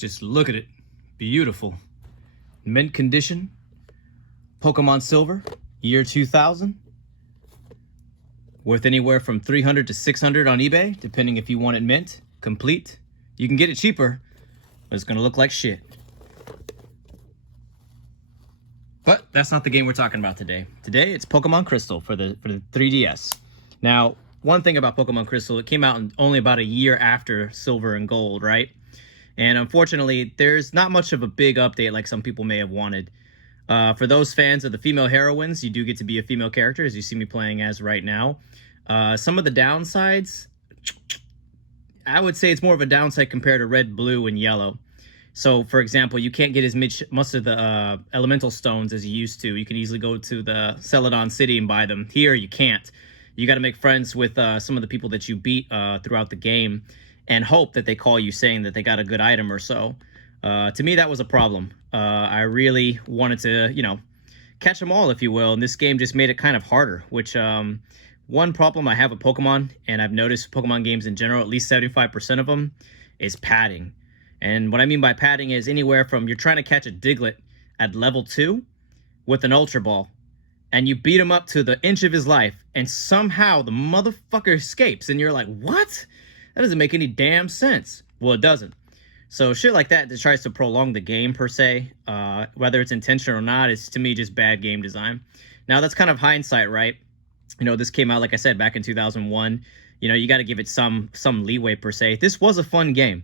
Just look at it. Beautiful. Mint condition. Pokemon Silver, year 2000. Worth anywhere from $300 to $600 on eBay, depending if you want it mint, complete. You can get it cheaper, but it's gonna look like shit. But that's not the game we're talking about today. Today it's Pokemon Crystal for the 3DS. Now, one thing about Pokemon Crystal, it came out only about a year after Silver and Gold, right? And unfortunately, there's not much of a big update like some people may have wanted. For those fans of the female heroines, you do get to be a female character, as you see me playing as right now. Some of the downsides, I would say it's more of a downside compared to red, blue, and yellow. So, for example, you can't get as much of the elemental stones as you used to. You can easily go to the Celadon City and buy them. Here, you can't. You got to make friends with some of the people that you beat throughout the game and hope that they call you saying that they got a good item or so. To me, that was a problem. I really wanted to, catch them all, if you will, and this game just made it kind of harder, which one problem I have with Pokemon, and I've noticed Pokemon games in general, at least 75% of them, is padding. And what I mean by padding is anywhere from you're trying to catch a Diglett at level 2 with an Ultra Ball, and you beat him up to the inch of his life, and somehow the motherfucker escapes, and you're like, what? That doesn't make any damn sense. Well, it doesn't. So shit like that tries to prolong the game, per se. Whether it's intentional or not, it's, to me, just bad game design. Now, that's kind of hindsight, right? This came out, like I said, back in 2001. You got to give it some leeway, per se. This was a fun game.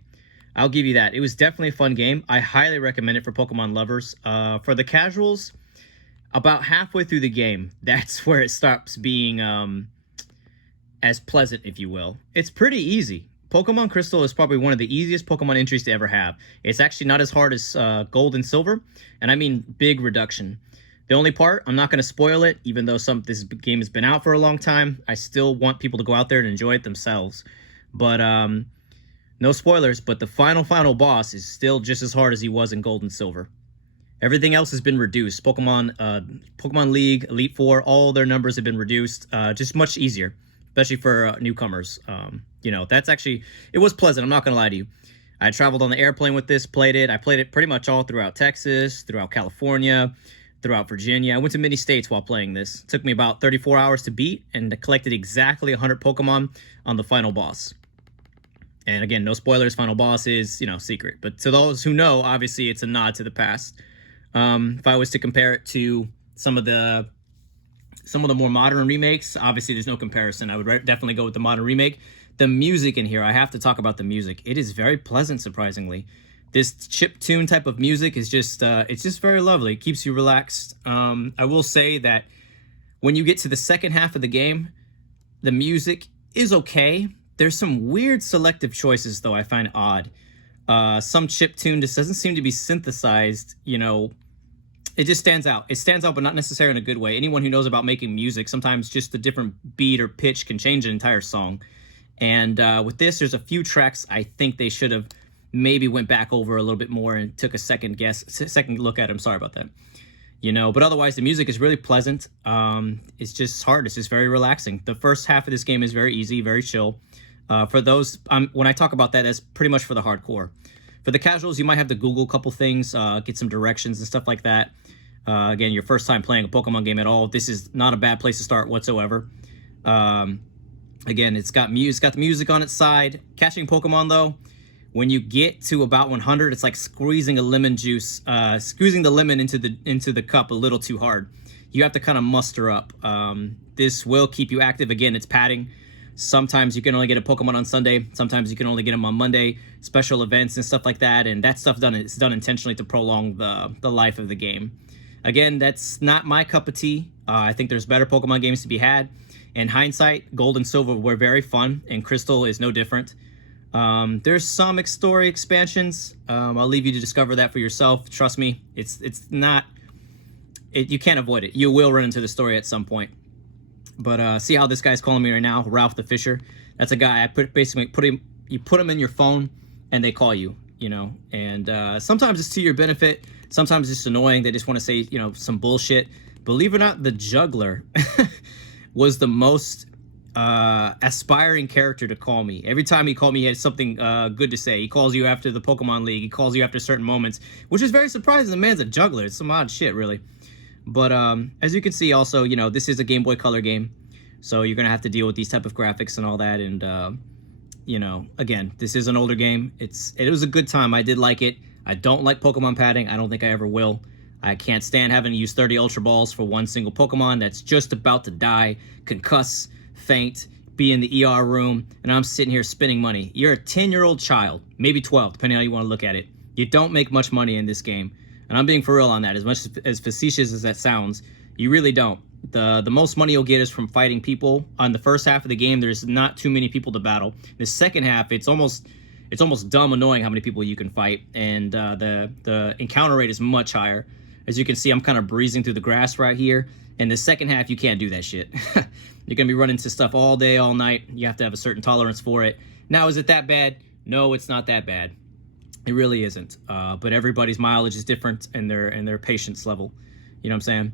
I'll give you that. It was definitely a fun game. I highly recommend it for Pokemon lovers. For the casuals, about halfway through the game, that's where it stops being as pleasant, if you will. It's pretty easy. Pokemon Crystal is probably one of the easiest Pokemon entries to ever have. It's actually not as hard as Gold and Silver, and I mean big reduction. The only part, I'm not going to spoil it, even though this game has been out for a long time. I still want people to go out there and enjoy it themselves. But no spoilers, but the final boss is still just as hard as he was in Gold and Silver. Everything else has been reduced. Pokemon League, Elite Four, all their numbers have been reduced. Just much easier, especially for newcomers. That's actually, it was pleasant. I'm not going to lie to you. I traveled on the airplane with this, played it. I played it pretty much all throughout Texas, throughout California, throughout Virginia. I went to many states while playing this. It took me about 34 hours to beat, and I collected exactly 100 Pokemon on the final boss. And again, no spoilers, final boss is, secret. But to those who know, obviously it's a nod to the past. If I was to compare it to some of the more modern remakes, obviously there's no comparison. I would definitely go with the modern remake. The music in here, I have to talk about the music. It is very pleasant, surprisingly. This chiptune type of music is just, it's just very lovely. It keeps you relaxed. I will say that when you get to the second half of the game, the music is okay. There's some weird selective choices, though, I find odd. Some chiptune just doesn't seem to be synthesized, It just stands out. It stands out, but not necessarily in a good way. Anyone who knows about making music, sometimes just a different beat or pitch can change an entire song. And with this, there's a few tracks I think they should have maybe went back over a little bit more and took a second look at. I'm sorry about that. But otherwise, the music is really pleasant. It's just hard. It's just very relaxing. The first half of this game is very easy, very chill. For those, when I talk about that, that's pretty much for the hardcore. For the casuals, you might have to Google a couple things, get some directions and stuff like that. Again, your first time playing a Pokemon game at all, this is not a bad place to start whatsoever. Again, it's got the music on its side. Catching Pokemon, though, when you get to about 100, it's like squeezing a lemon juice, squeezing the lemon into the cup a little too hard. You have to kind of muster up. This will keep you active. Again, it's padding. Sometimes you can only get a Pokemon on Sunday. Sometimes you can only get them on Monday. Special events and stuff like that. And that stuff is done intentionally to prolong the life of the game. Again, that's not my cup of tea. I think there's better Pokemon games to be had. In hindsight, Gold and Silver were very fun, and Crystal is no different. There's some story expansions. I'll leave you to discover that for yourself. Trust me, it's not. You can't avoid it. You will run into the story at some point. But see how this guy's calling me right now, Ralph the Fisher. That's a guy. You put him in your phone, and they call you. And sometimes it's to your benefit. Sometimes it's annoying. They just want to say some bullshit. Believe it or not, the juggler was the most aspiring character to call me. Every time he called me, he had something good to say. He calls you after the Pokemon League. He calls you after certain moments, which is very surprising. The man's a juggler. It's some odd shit, really. But as you can see, also, you know, this is a Game Boy Color game, so you're gonna have to deal with these type of graphics and all that. And you know, again, this is an older game. It was a good time. I did like it. I don't like Pokemon padding. I don't think I ever will. I can't stand having to use 30 Ultra Balls for one single Pokemon that's just about to die, concuss, faint, be in the ER room, and I'm sitting here spending money. You're a 10-year-old child, maybe 12, depending on how you want to look at it. You don't make much money in this game, and I'm being for real on that. As much as facetious as that sounds, you really don't. The most money you'll get is from fighting people. On the first half of the game, there's not too many people to battle. The second half, it's almost dumb annoying how many people you can fight, and the encounter rate is much higher. As you can see, I'm kind of breezing through the grass right here. In the second half, you can't do that shit. You're going to be running into stuff all day, all night. You have to have a certain tolerance for it. Now, is it that bad? No, it's not that bad. It really isn't. But everybody's mileage is different and their patience level. You know what I'm saying?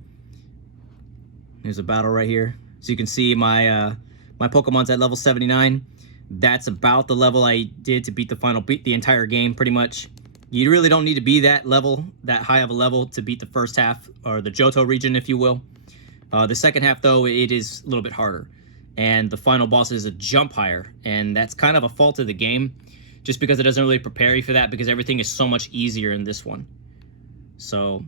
There's a battle right here. So you can see my Pokemon's at level 79. That's about the level I did to beat the entire game, pretty much. You really don't need to be that high of a level to beat the first half, or the Johto region, if you will. The second half, though, it is a little bit harder. And the final boss is a jump higher. And that's kind of a fault of the game, just because it doesn't really prepare you for that, because everything is so much easier in this one. So,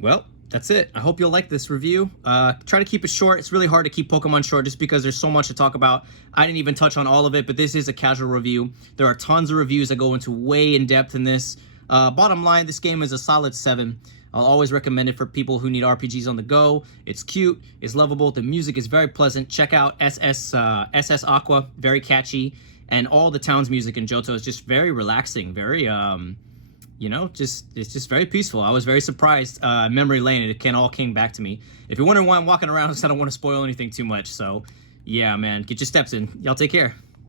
well, that's it. I hope you'll like this review. Try to keep it short. It's really hard to keep Pokemon short just because there's so much to talk about. I didn't even touch on all of it, but this is a casual review. There are tons of reviews that go into way in depth in this. Bottom line, this game is a solid 7. I'll always recommend it for people who need RPGs on the go. It's cute, it's lovable, the music is very pleasant. Check out SS Aqua, very catchy, and all the town's music in Johto is just very relaxing, very you know, it's just very peaceful. I was very surprised. Memory lane, it all came back to me. If you're wondering why I'm walking around, I don't want to spoil anything too much. So, yeah, man, get your steps in. Y'all take care.